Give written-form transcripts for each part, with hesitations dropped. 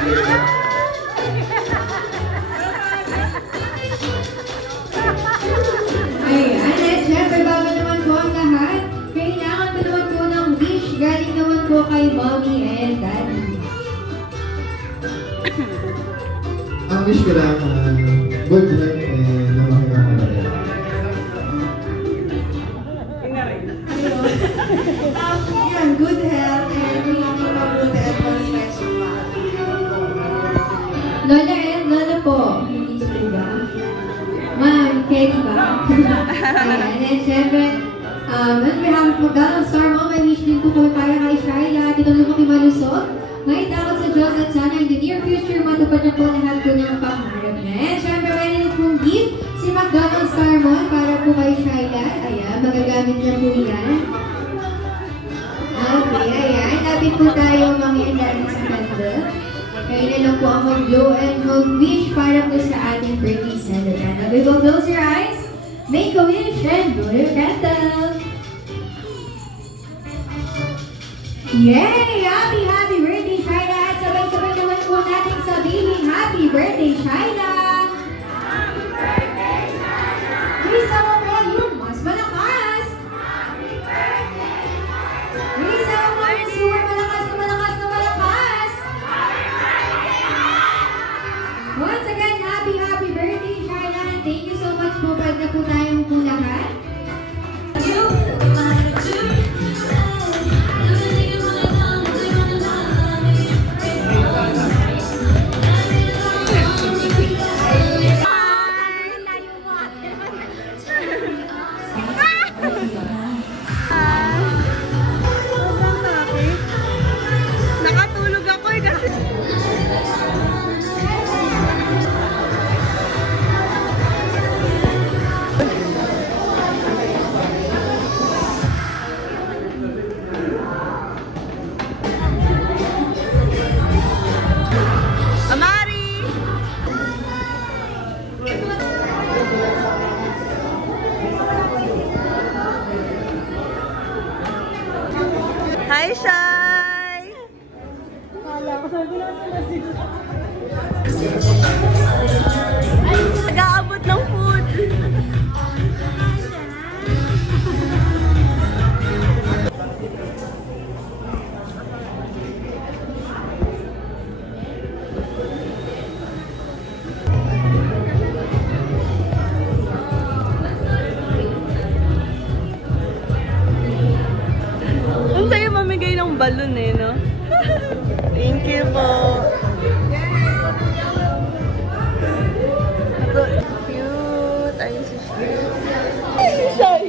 Ayan, at syempre bago naman po ang lahat, kailangan ko naman po ng wish galing naman po kay Mommy and Daddy. Ang wish ko lang, good luck and lumaki ka pala. Yan, good health and hindi mabuti at mag-stress pa. Lola and Lola po, hindi po ba? Ma'am, Kelly ba? Ayan, and syempre, on behalf of Magdalong Star Mom, I wish din po kami para kay Shyla, Tito Lumaki Malusog. May takot sa Diyos at sana in the near future matupad na po lahat po ng pangarap niya. And syempre, may rin pong gift si Magdalong Star Mom para po kay Shyla. Ayan, magagamit niya po yan. Okay, ayan. Lapit po tayo mangyayari sa candle. Kaya na lang po ang mag-blow and mag-wish para po sa ating birthday celebrant. Now, we will close your eyes, make a wish, and blow your candle. Yay! Happy, happy birthday, Shyla! At sabay-sabay naman po natin sabihin, happy birthday, Shyla! Happy birthday, Shyla! Isa mo po yung mas malakas! Happy birthday, Shyla! Isa mo yung super malakas na malakas na malakas! Happy birthday, Shyla! Once again, happy, happy birthday, Shyla! Thank you so much po. Pag na po tayong po lahat. Nakatulog ako eh kasi. Amari! Hi, Shy! Nag-aabot ng food. Ang sayo mamigay ng balon eh, no? Thank you po. So cute. Ayun si Shy.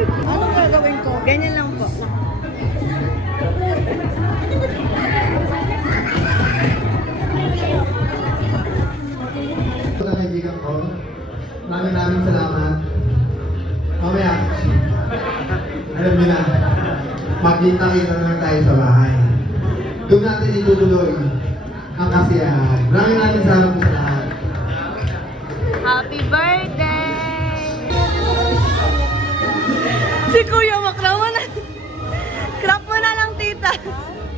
Anong gagawin ko? Ganyan lang po. Mga kaibigan ko, maraming salamat. Mamaya, alam niyo na, magkita-kita na lang tayo sa bahay. Doon natin itutuloy ang kasiyahan. Maraming salamat sa lahat. Happy birthday! Si Kuya Makraman. Crop mo na lang, tita.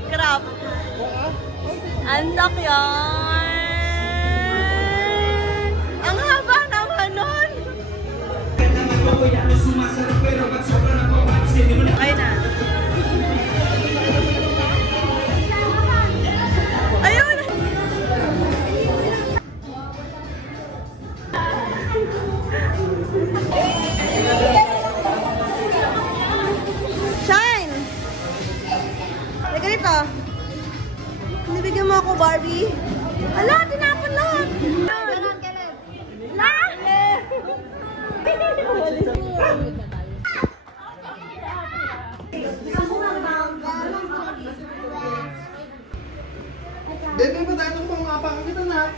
Crop. Andak yan. Ang haba naman nun. Ay na. Ayun. Shine! Teka dito. Nabigyan mo ako, Barbie. Ala, tinapon lahat. La! Dede pa tayo ng pangapang kita na.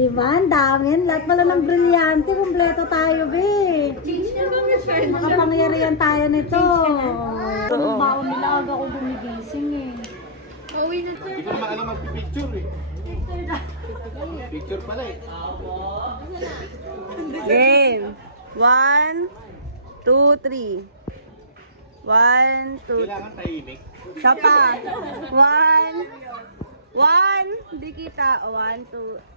Diba? Ang dami. Lahat pala ng brilyante. Kompleto tayo, be. Makapangyarihan tayo nito. Ang baon nila aga ako gumigising eh. Hindi ko naman alam mag-picture eh. Picture pala eh. Game. 1, 2, 3. 1, 2, Kailangan tahimik. siya pa. 1. Hindi kita. 1, 2.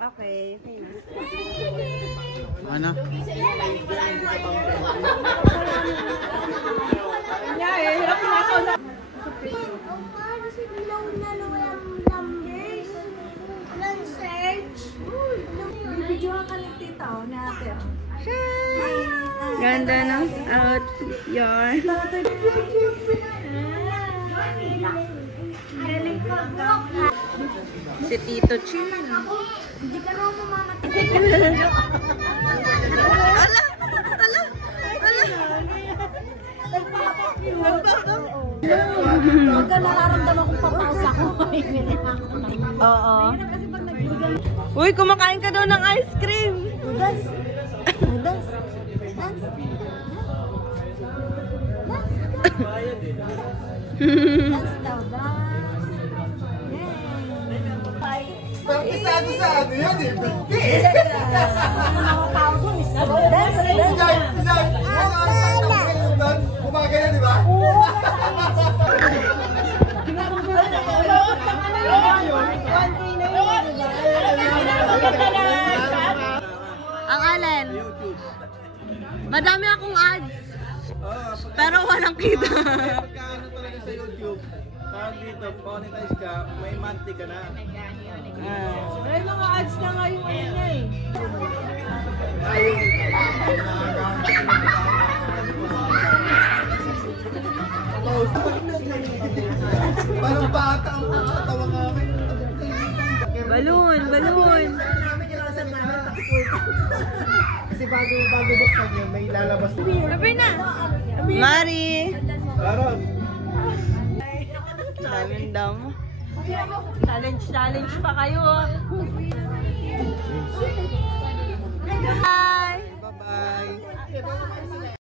Okay. Ano? Bibidyohan ka ng tita o natin. Ganda ng outfit yarn. Si Tito Chin. Hindi ka naman mamamatay. Ala! Pagka nararamdaman kong papaus ako, mamimili ako. Oo. Kasi pag nagbigay, Uy, kumakain ka daw ng ice cream. dance. Dance. Dance daw, dance. Isado sa ano yan eh. Mga tao dun, dance, dance. Kumagaya, di ba? Ang alin? Madami akong ads. Pero walang kita. Pagkaano talaga sa YouTube, tawag dito, monetize ka, may monthly ka na. Ay, mga ads na nga yung ano niya eh. Parang bata ang tawa nga akin. Balloon. Kasi bago buksan yun, may lalabas. Sabi na. Mari. Aron. Daming damo. Challenge pa kayo. Bye. Bye-bye.